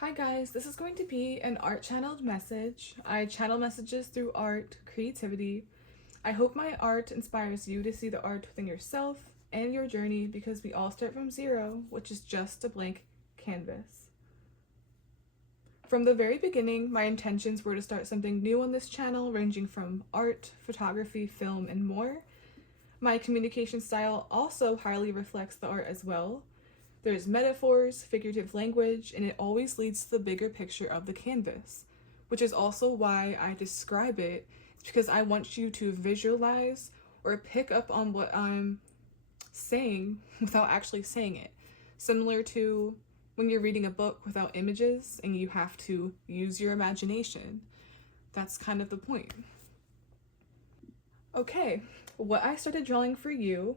Hi guys, this is going to be an art channeled message. I channel messages through art, creativity. I hope my art inspires you to see the art within yourself and your journey because we all start from zero, which is just a blank canvas. From the very beginning, my intentions were to start something new on this channel, ranging from art, photography, film, and more. My communication style also highly reflects the art as well. There's metaphors, figurative language, and it always leads to the bigger picture of the canvas, which is also why I describe it. It's because I want you to visualize or pick up on what I'm saying without actually saying it. Similar to when you're reading a book without images and you have to use your imagination. That's kind of the point. Okay, what I started drawing for you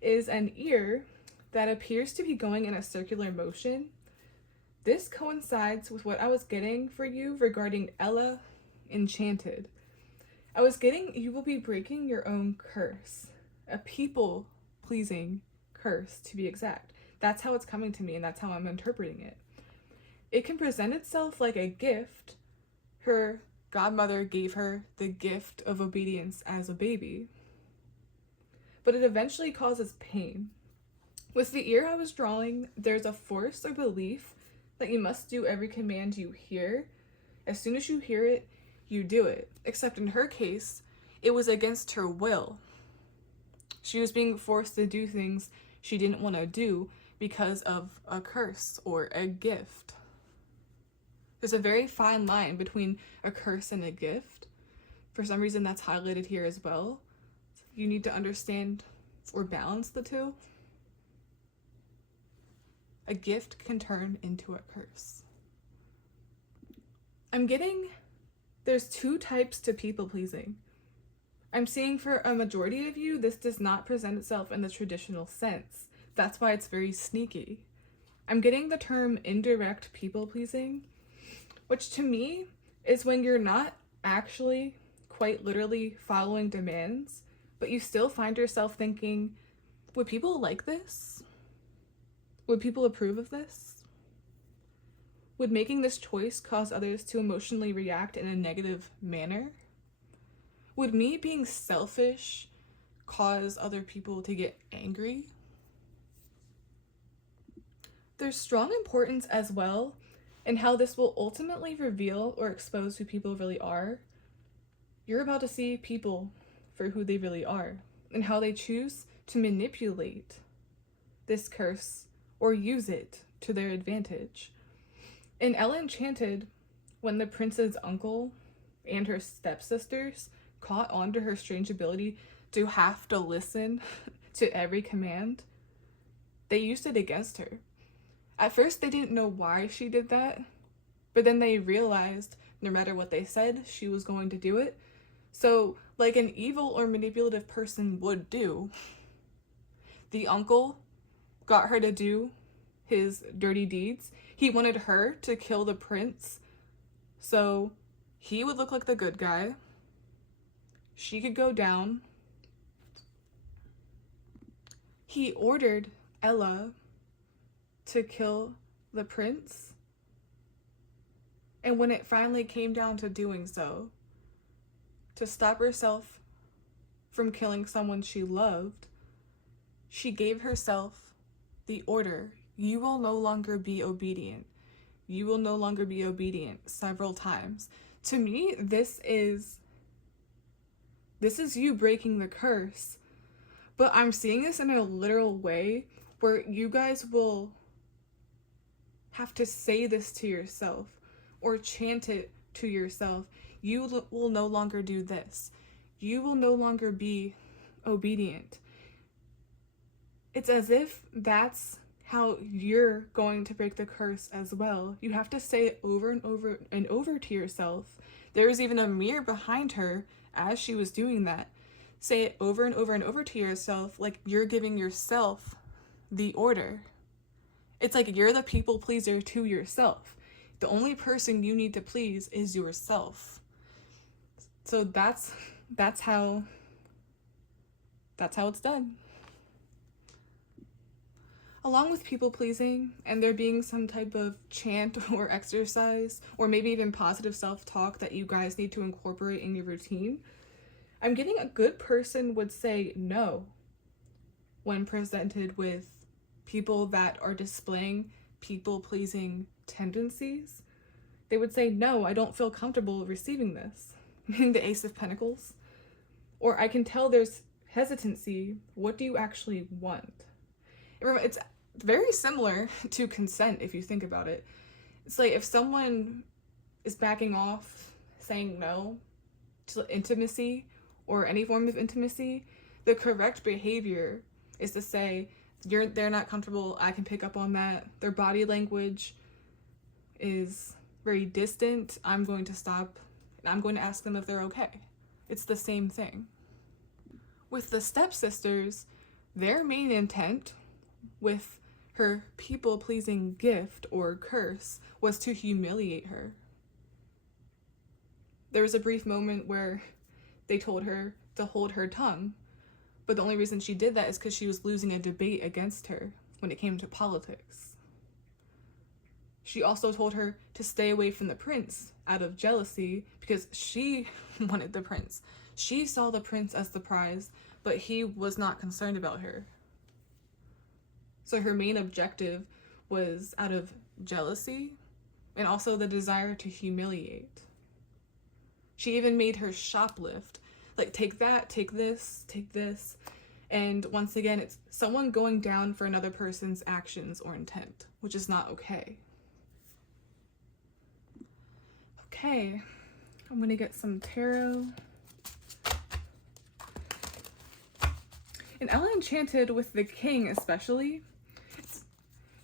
is an ear that appears to be going in a circular motion. This coincides with what I was getting for you regarding Ella Enchanted. I was getting you will be breaking your own curse, a people-pleasing curse to be exact. That's how it's coming to me and that's how I'm interpreting it. It can present itself like a gift. Her godmother gave her the gift of obedience as a baby, but it eventually causes pain. With the ear I was drawing, there's a force or belief that you must do every command you hear. As soon as you hear it, you do it. Except in her case, it was against her will. She was being forced to do things she didn't want to do because of a curse or a gift. There's a very fine line between a curse and a gift. For some reason, that's highlighted here as well. You need to understand or balance the two. A gift can turn into a curse. I'm getting there's two types to people pleasing. I'm seeing for a majority of you, this does not present itself in the traditional sense. That's why it's very sneaky. I'm getting the term indirect people pleasing, which to me is when you're not actually quite literally following demands, but you still find yourself thinking, would people like this? Would people approve of this? Would making this choice cause others to emotionally react in a negative manner? Would me being selfish cause other people to get angry? There's strong importance as well in how this will ultimately reveal or expose who people really are. You're about to see people for who they really are and how they choose to manipulate this curse or use it to their advantage. In Ella Enchanted, when the prince's uncle and her stepsisters caught on to her strange ability to have to listen to every command, they used it against her. At first, they didn't know why she did that, but then they realized no matter what they said, she was going to do it. So, like an evil or manipulative person would do, the uncle got her to do his dirty deeds. He wanted her to kill the prince so he would look like the good guy. She could go down. He ordered Ella to kill the prince. And when it finally came down to doing so, to stop herself from killing someone she loved, she gave herself the order, you will no longer be obedient. You will no longer be obedient several times. To me, this is you breaking the curse. But I'm seeing this in a literal way where you guys will have to say this to yourself or chant it to yourself. You will no longer do this. You will no longer be obedient. It's as if that's how you're going to break the curse as well. You have to say it over and over and over to yourself. There was even a mirror behind her as she was doing that. Say it over and over and over to yourself, like you're giving yourself the order. It's like you're the people pleaser to yourself. The only person you need to please is yourself. So that's how it's done. Along with people pleasing and there being some type of chant or exercise or maybe even positive self-talk that you guys need to incorporate in your routine, I'm getting a good person would say no when presented with people that are displaying people-pleasing tendencies. They would say, no, I don't feel comfortable receiving this, meaning the Ace of Pentacles. Or I can tell there's hesitancy. What do you actually want? It's very similar to consent if you think about it. It's like if someone is backing off, saying no to intimacy or any form of intimacy, the correct behavior is to say, they're not comfortable, I can pick up on that. Their body language is very distant. I'm going to stop and I'm going to ask them if they're okay. It's the same thing. With the stepsisters, their main intent with her people-pleasing gift or curse was to humiliate her. There was a brief moment where they told her to hold her tongue, but the only reason she did that is because she was losing a debate against her when it came to politics. She also told her to stay away from the prince out of jealousy because she wanted the prince. She saw the prince as the prize, but he was not concerned about her. So her main objective was out of jealousy and also the desire to humiliate. She even made her shoplift. Like, take that, take this, take this. And once again, it's someone going down for another person's actions or intent, which is not okay. Okay, I'm gonna get some tarot. In Enchanted with the king especially,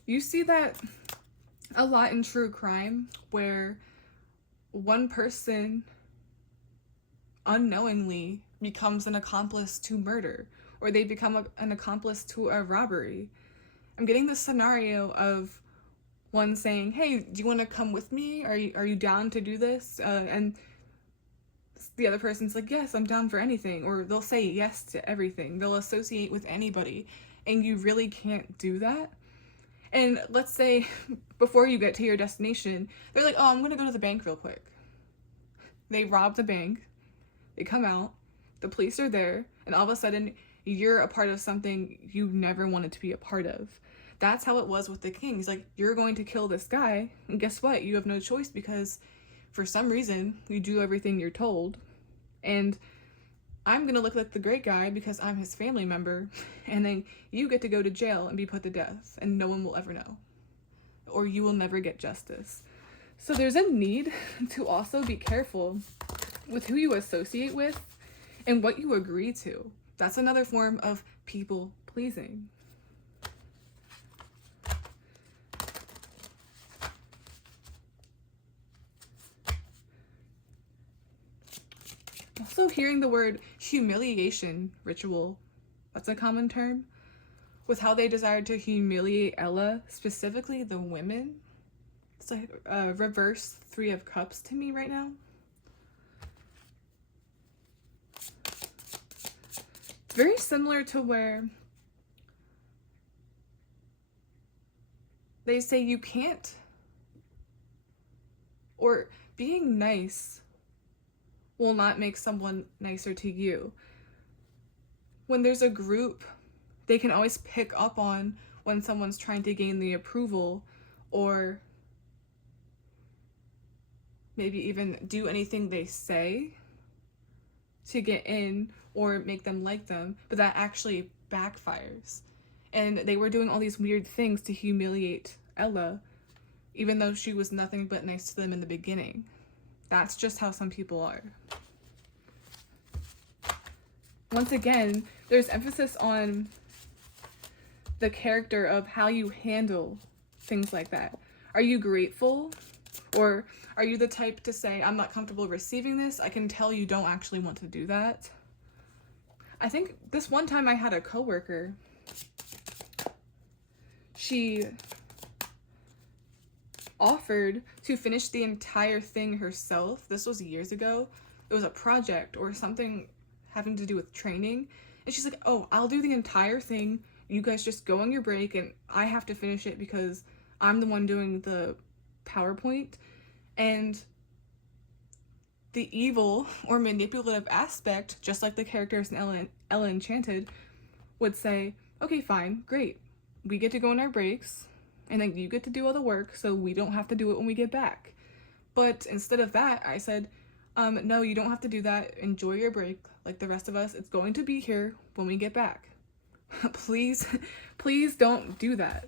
you see that a lot in true crime where one person unknowingly becomes an accomplice to murder, or they become an accomplice to a robbery. I'm getting this scenario of one saying, hey, do you want to come with me? Are you down to do this? And the other person's like, yes, I'm down for anything. Or they'll say yes to everything. They'll associate with anybody. And you really can't do that. And let's say before you get to your destination, they're like, oh, I'm going to go to the bank real quick. They rob the bank. They come out. The police are there. And all of a sudden, you're a part of something you never wanted to be a part of. That's how it was with the king. He's like, you're going to kill this guy. And guess what? You have no choice because for some reason, you do everything you're told. And I'm going to look like the great guy because I'm his family member. And then you get to go to jail and be put to death. And no one will ever know. Or you will never get justice. So there's a need to also be careful with who you associate with and what you agree to. That's another form of people pleasing. Also hearing the word humiliation ritual, that's a common term, with how they desired to humiliate Ella, specifically the women. It's like a reverse 3 of Cups to me right now. Very similar to where they say you can't, or being nice will not make someone nicer to you. When there's a group, they can always pick up on when someone's trying to gain the approval or maybe even do anything they say to get in or make them like them, but that actually backfires. And they were doing all these weird things to humiliate Ella, even though she was nothing but nice to them in the beginning. That's just how some people are. Once again, there's emphasis on the character of how you handle things like that. Are you grateful? Or are you the type to say, I'm not comfortable receiving this? I can tell you don't actually want to do that. I think this one time I had a coworker. She offered to finish the entire thing herself. This was years ago. It was a project or something having to do with training. And she's like, oh, I'll do the entire thing. You guys just go on your break and I have to finish it because I'm the one doing the PowerPoint. And the evil or manipulative aspect, just like the characters in Ella Enchanted, would say, okay, fine, great. We get to go on our breaks, and then you get to do all the work, so we don't have to do it when we get back. But instead of that, I said, no, you don't have to do that. Enjoy your break like the rest of us. It's going to be here when we get back. Please, please don't do that.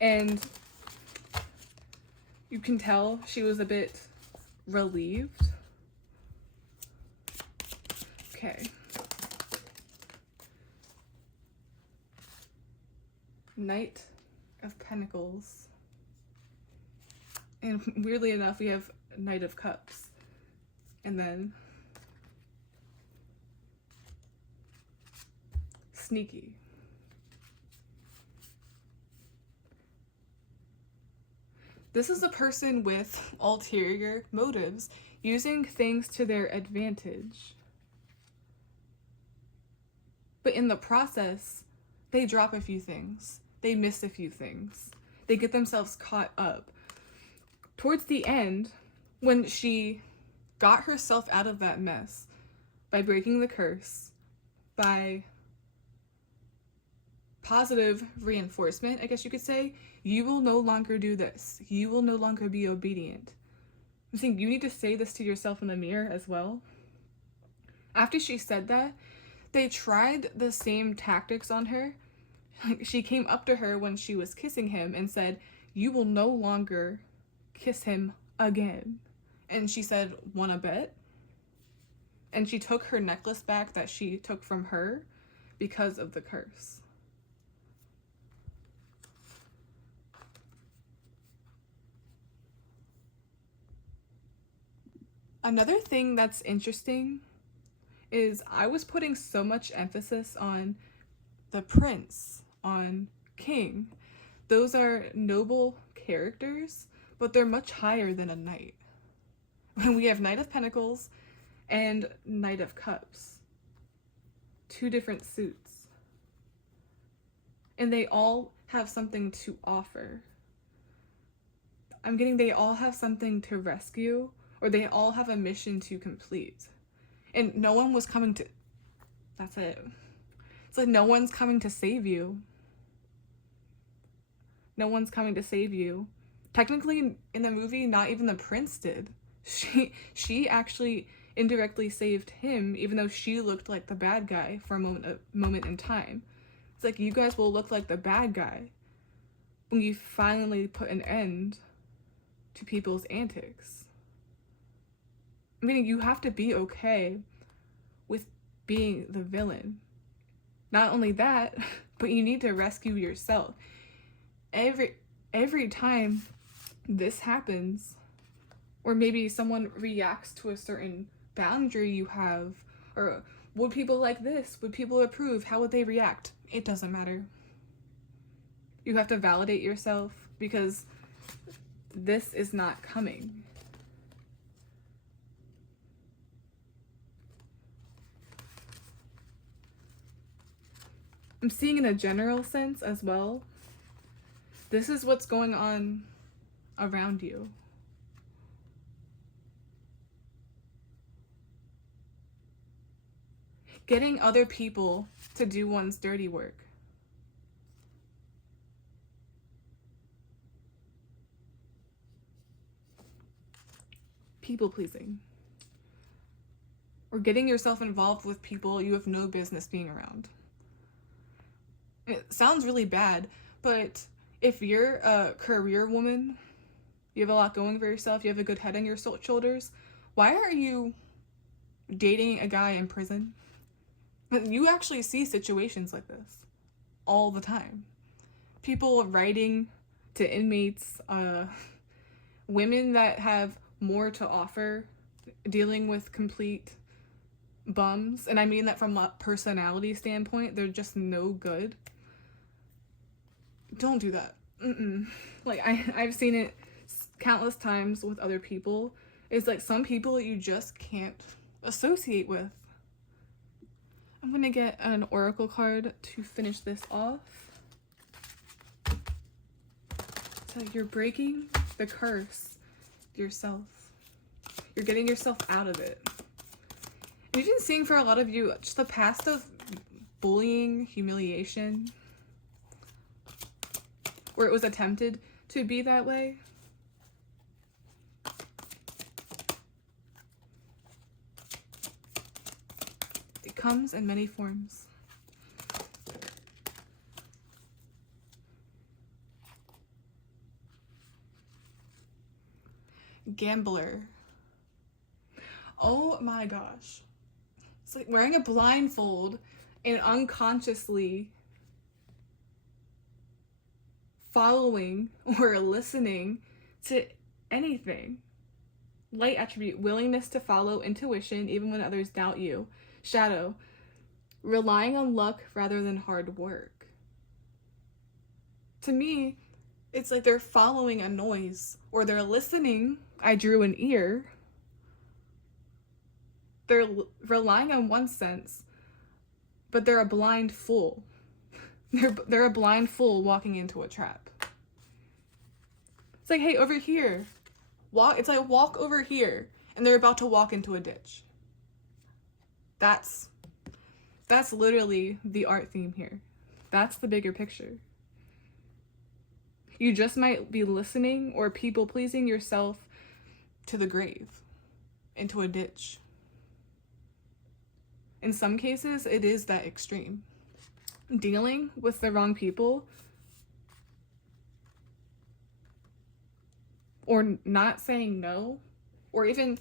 And you can tell she was a bit relieved. Okay. Knight of Pentacles. And weirdly enough, we have Knight of Cups. And then sneaky. This is a person with ulterior motives, using things to their advantage. But in the process, they drop a few things. They miss a few things. They get themselves caught up. Towards the end, when she got herself out of that mess by breaking the curse, by positive reinforcement, I guess you could say, you will no longer do this. You will no longer be obedient. I'm saying you need to say this to yourself in the mirror as well. After she said that, they tried the same tactics on her. She came up to her when she was kissing him and said, you will no longer kiss him again. And she said, wanna bet? And she took her necklace back that she took from her because of the curse. Another thing that's interesting is I was putting so much emphasis on the prince, on king. Those are noble characters, but they're much higher than a knight. When we have Knight of Pentacles and Knight of Cups. Two different suits. And they all have something to offer. I'm getting they all have something to rescue, or they all have a mission to complete. And no one was coming to... That's it. It's like no one's coming to save you. No one's coming to save you. Technically, in the movie, not even the prince did. She actually indirectly saved him, even though she looked like the bad guy for a moment in time. It's like, you guys will look like the bad guy when you finally put an end to people's antics. I mean, you have to be okay with being the villain. Not only that, but you need to rescue yourself. Every time this happens, or maybe someone reacts to a certain boundary you have, or would people like this? Would people approve? How would they react? It doesn't matter. You have to validate yourself because this is not coming. I'm seeing in a general sense as well. This is what's going on around you. Getting other people to do one's dirty work. People pleasing. Or getting yourself involved with people you have no business being around. It sounds really bad, but if you're a career woman, you have a lot going for yourself, you have a good head on your shoulders, why are you dating a guy in prison? You actually see situations like this all the time. People writing to inmates, women that have more to offer, dealing with complete bums, and I mean that from a personality standpoint, they're just no good. Don't do that. Like, I've seen it countless times with other people. It's like some people you just can't associate with. I'm gonna get an oracle card to finish this off. So you're breaking the curse yourself. You're getting yourself out of it. We've been seeing for a lot of you just the past of bullying, humiliation, or it was attempted to be that way. It comes in many forms. Gambler. Oh my gosh. It's like wearing a blindfold and unconsciously following or listening to anything. Light attribute, willingness to follow intuition even when others doubt you. Shadow, relying on luck rather than hard work. To me, it's like they're following a noise, or they're listening. I drew an ear. They're relying on one sense, but they're a blind fool. They're a blind fool walking into a trap. It's like, hey, over here. It's like walk over here, and they're about to walk into a ditch. That's literally the art theme here. That's the bigger picture. You just might be listening or people pleasing yourself to the grave, into a ditch. In some cases, it is that extreme. Dealing with the wrong people or not saying no, or even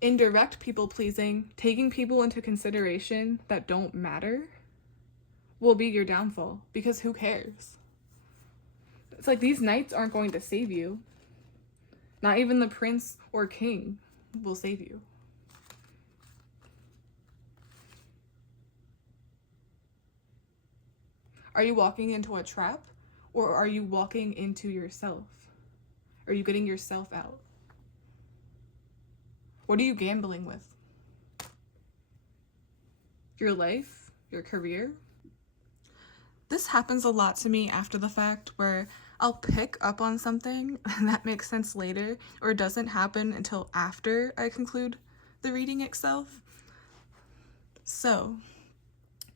indirect people pleasing, taking people into consideration that don't matter, will be your downfall, because who cares? It's like these knights aren't going to save you. Not even the prince or king will save you. Are you walking into a trap, or are you walking into yourself? Are you getting yourself out? What are you gambling with? Your life? Your career? This happens a lot to me after the fact, where I'll pick up on something and that makes sense later, or it doesn't happen until after I conclude the reading itself. So,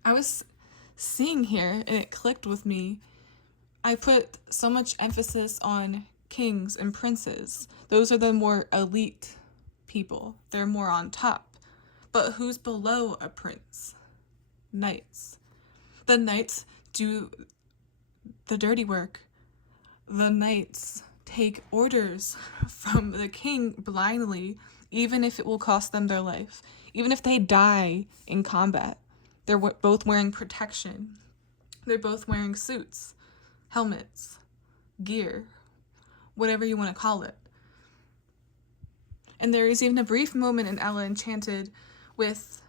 I was seeing here and it clicked with me. I put so much emphasis on kings and princes. Those are the more elite people. They're more on top. But who's below a prince? Knights. The knights do the dirty work. The knights take orders from the king blindly, even if it will cost them their life. Even if they die in combat. They're both wearing protection. They're both wearing suits, helmets, gear, whatever you want to call it. And there is even a brief moment in Ella Enchanted with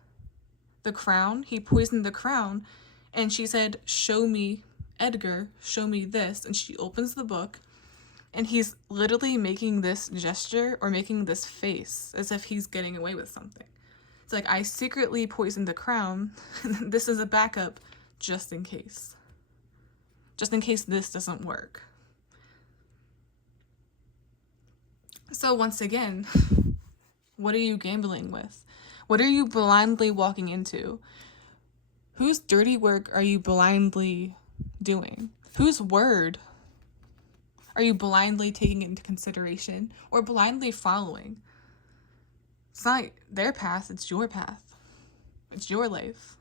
the crown. He poisoned the crown, and she said, "Show me, Edgar, show me this." And she opens the book, and he's literally making this gesture or making this face as if he's getting away with something. It's like, I secretly poisoned the crown. This is a backup just in case. Just in case this doesn't work. So once again, what are you gambling with? What are you blindly walking into? Whose dirty work are you blindly doing? Whose word are you blindly taking into consideration or blindly following? It's not their path, it's your path. It's your life.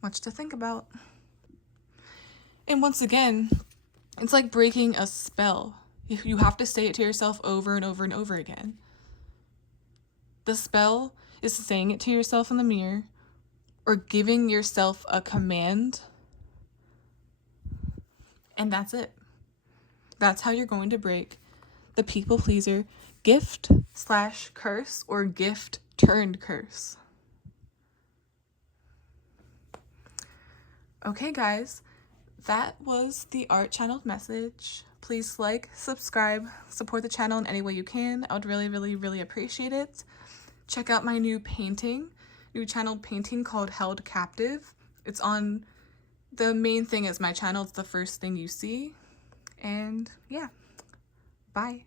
Much to think about. And once again, it's like breaking a spell. You have to say it to yourself over and over and over again. The spell is saying it to yourself in the mirror or giving yourself a command. And that's it. That's how you're going to break the people pleaser gift/curse or gift turned curse. Okay, guys, that was the art channeled message. Please like, subscribe, support the channel in any way you can. I would really, really, really appreciate it. Check out my new painting, new channel painting called Held Captive. It's on the main thing as my channel. It's the first thing you see. And yeah, bye.